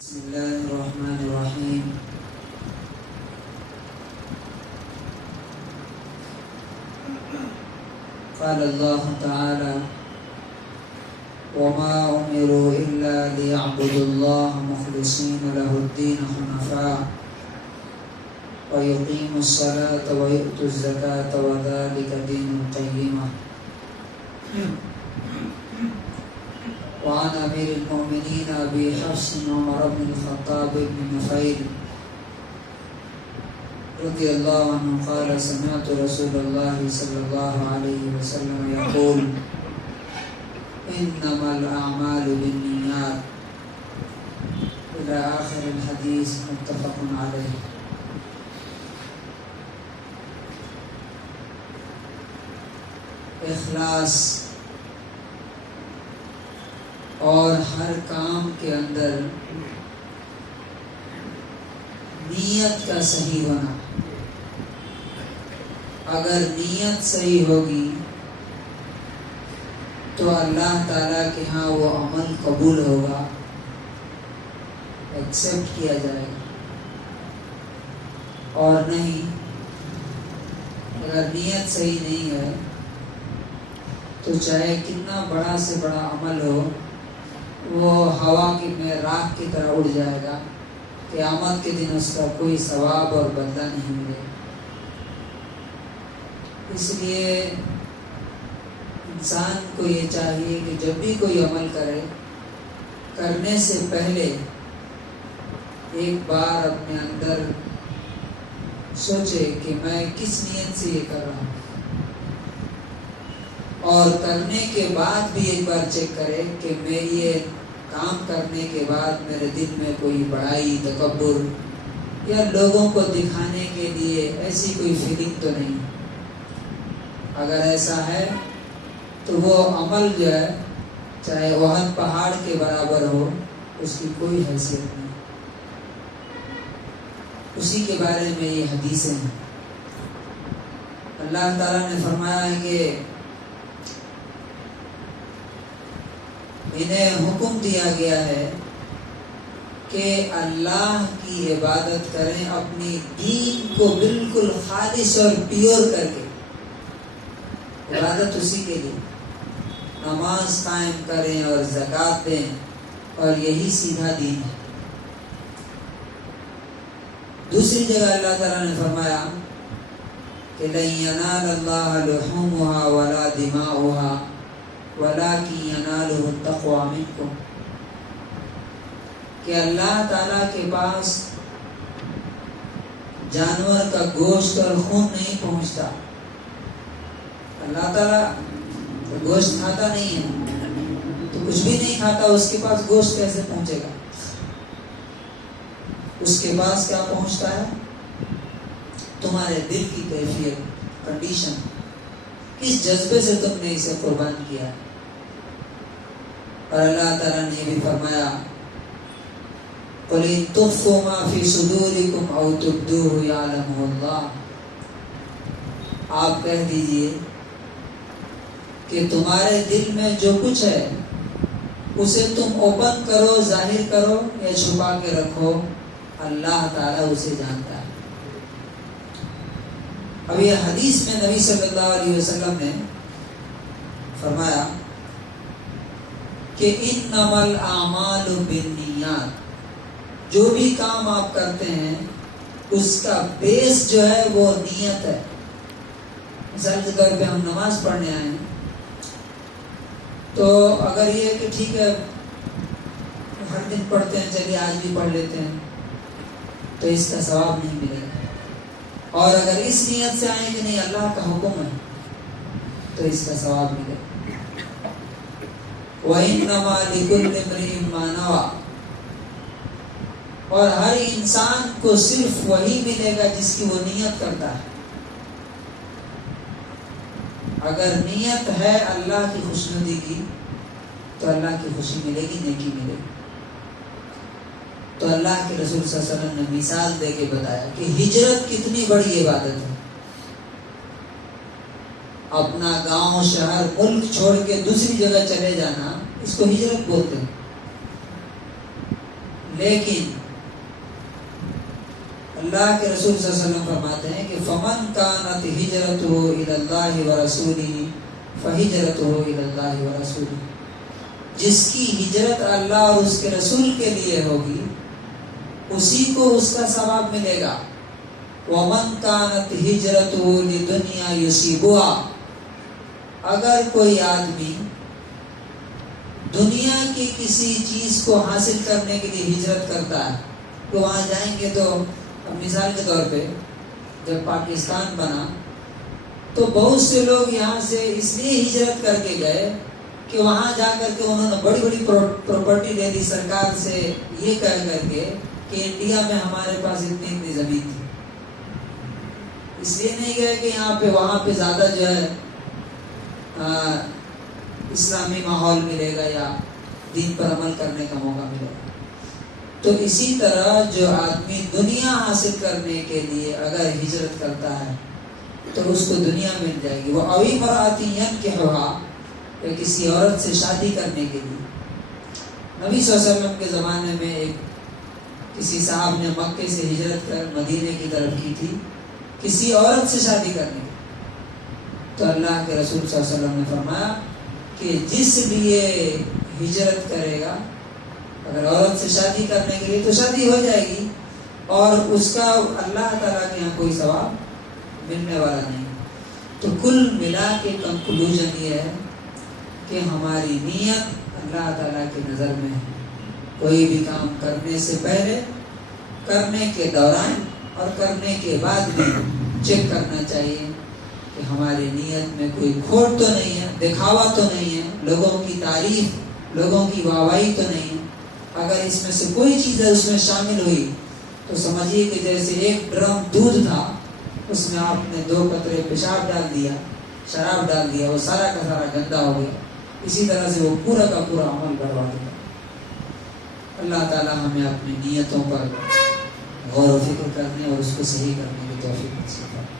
بسم الله الرحمن الرحيم. قال الله تعالى: وما أمروا إلا ليعبدوا الله مخلصين له الدين حنفاء ويقيموا الصلاة ويؤتوا الزكاة وذلك دين القيمة. وعن أمير المؤمنين أبي حفص عمر بن الخطاب بن نفيل رضي الله عنه قال: سمعت رسول الله صلى الله عليه وسلم يقول: إنما الأعمال بالنيات إلى آخر الحديث، متفق عليه. اخلاص اور ہر کام کے اندر نیت کا صحیح ہونا. اگر نیت صحیح ہوگی تو اللہ تعالیٰ کے ہاں وہ عمل قبول ہوگا، ایکسیپٹ کیا جائے گا. اور نہیں، اگر نیت صحیح نہیں ہے تو چاہے کتنا بڑا سے بڑا عمل ہو، وہ ہوا کی میں راکھ کی طرح اڑ جائے گا. قیامت کے دن اس کا کوئی ثواب اور بدلہ نہیں ملے. اس لیے انسان کو یہ چاہیے کہ جب بھی کوئی عمل کرنے سے پہلے ایک بار اپنے اندر سوچے کہ میں کس نیت سے یہ کر رہا ہوں، اور کرنے کے بعد بھی ایک بار چیک کرے کہ میں یہ کام کرنے کے بعد میرے دل میں کوئی بڑائی، تکبر یا لوگوں کو دکھانے کے لیے ایسی کوئی فیلنگ تو نہیں. اگر ایسا ہے تو وہ عمل جو ہے چاہے احد پہاڑ کے برابر ہو، اس کی کوئی حیثیت نہیں. اسی کے بارے میں یہ حدیثیں ہیں. اللہ تعالیٰ نے فرمایا ہے کہ انہیں حکم دیا گیا ہے کہ اللہ کی عبادت کریں، اپنی دین کو بالکل خالص اور پیور کر کے. عبادت اسی کے لیے، نماز قائم کریں اور زکوٰۃ دیں، اور یہی سیدھا دین ہے. دوسری جگہ اللہ تعالیٰ نے فرمایا کہ لَن يَنَالَ اللَّهَ لُحُومُهَا وَلَا دِمَاؤُهَا وَلَٰكِن يَنَالُهُ التَّقْوَىٰ مِنكُمْ، کہ اللہ تعالیٰ کے پاس جانور کا گوشت اور خون نہیں پہنچتا. اللہ تعالیٰ گوشت کھاتا نہیں ہے تو کچھ بھی نہیں کھاتا، اس کے پاس گوشت کیسے پہنچے گا؟ اس کے پاس کیا پہنچتا ہے؟ تمہارے دل کی کیفیت، کنڈیشن، کس جذبے سے تم نے اسے قربان کیا. اور اللہ تعالیٰ نے بھی فرمایا قُلْ إِن تُخْفُوا مَا فِي صُدُورِكُمْ أَوْ تُبْدُوهُ يَعْلَمُهُ اللَّهُ. آپ کہہ دیجئے کہ تمہارے دل میں جو کچھ ہے اسے تم اوپن کرو، ظاہر کرو یا چھپا کے رکھو، اللہ تعالیٰ اسے جانتا ہے. اب یہ حدیث میں نبی صلی اللہ علیہ وسلم نے فرمایا کہ انما الاعمال بالنیات، جو بھی کام آپ کرتے ہیں اس کا بیس جو ہے وہ نیت ہے. مثال کے طور پہ ہم نماز پڑھنے آئے ہیں تو اگر یہ کہ ٹھیک ہے ہر دن پڑھتے ہیں، چلیے آج بھی پڑھ لیتے ہیں، تو اس کا ثواب نہیں ملے گا. اور اگر اس نیت سے آئیں کہ نہیں اللہ کا حکم ہے تو اس کا ثواب ملے گا. وَإِنَّمَا لِكُلِّ امْرِئٍ مَّا نَوَىٰ، اور ہر انسان کو صرف وہی ملے گا جس کی وہ نیت کرتا ہے. اگر نیت ہے اللہ کی خوشنودی کی تو اللہ کی خوشی ملے گی، نیکی ملے گی. تو اللہ کے رسول صلی اللہ علیہ وسلم نے مثال دے کے بتایا کہ ہجرت کتنی بڑی عبادت ہے. اپنا گاؤں، شہر، ملک چھوڑ کے دوسری جگہ چلے جانا، اس کو ہجرت بولتے ہیں. لیکن اللہ کے رسول صلی اللہ علیہ وسلم فرماتے ہیں کہ فمن کانت ہجرتہ الی اللہ ورسولہ فہجرتہ الی اللہ ورسولہ، جس کی ہجرت اللہ اور اس کے رسول کے لیے ہوگی اسی کو اس کا ثواب ملے گا۔ ومن کانت ہجرتہ لدنیا یصیبھا، اگر کوئی آدمی دنیا کی کسی چیز کو حاصل کرنے کے لیے ہجرت کرتا ہے، تو وہاں جائیں گے تو مثال کے طور پہ جب پاکستان بنا تو بہت سے لوگ یہاں سے اس لیے ہجرت کر کے گئے کہ وہاں جا کر کے انہوں نے بڑی بڑی پراپرٹی لے لی سرکار سے، یہ کہہ کر کے کہ انڈیا میں ہمارے پاس اتنی زمین تھی۔ اس لیے نہیں گئے کہ یہاں پہ وہاں پہ زیادہ جو ہے اسلامی ماحول ملے گا یا دین پر عمل کرنے کا موقع ملے گا۔ تو اسی طرح جو آدمی دنیا حاصل کرنے کے لیے اگر ہجرت کرتا ہے تو اس کو دنیا مل جائے گی۔ وہ اوی مراتی ینکحھا، یا کسی عورت سے شادی کرنے کے لیے۔ نبی صلی اللہ علیہ وسلم کے زمانے میں کسی صاحب نے مکے سے ہجرت کر مدینے کی طرف کی تھی کسی عورت سے شادی کرنے کی، تو اللہ کے رسول صلی اللہ علیہ وسلم نے فرمایا کہ جس لیے ہجرت کرے گا، اگر عورت سے شادی کرنے کے لیے تو شادی ہو جائے گی اور اس کا اللہ تعالیٰ کے یہاں کوئی ثواب ملنے والا نہیں۔ تو کل ملا کے کنکلوژن یہ ہے کہ ہماری نیت اللہ تعالیٰ کی نظر میں ہے۔ کوئی بھی کام کرنے سے پہلے، کرنے کے دوران اور کرنے کے بعد بھی چیک کرنا چاہیے کہ ہماری نیت میں کوئی کھوٹ تو نہیں ہے، دکھاوا تو نہیں ہے، لوگوں کی تعریف، لوگوں کی واہواہی تو نہیں ہے۔ اگر اس میں سے کوئی چیز اس میں شامل ہوئی تو سمجھیے کہ جیسے ایک ڈرم دودھ تھا، اس میں آپ نے 2 قطرے پیشاب ڈال دیا، شراب ڈال دیا، وہ سارا کا سارا گندا ہو گیا۔ اسی طرح سے وہ پورا کا پورا عمل برباد ہوگا۔ اللہ تعالی ہمیں اپنی نیتوں پر غور و فکر کرنے اور اس کو صحیح کرنے کی توفیق نصیب فرمائے۔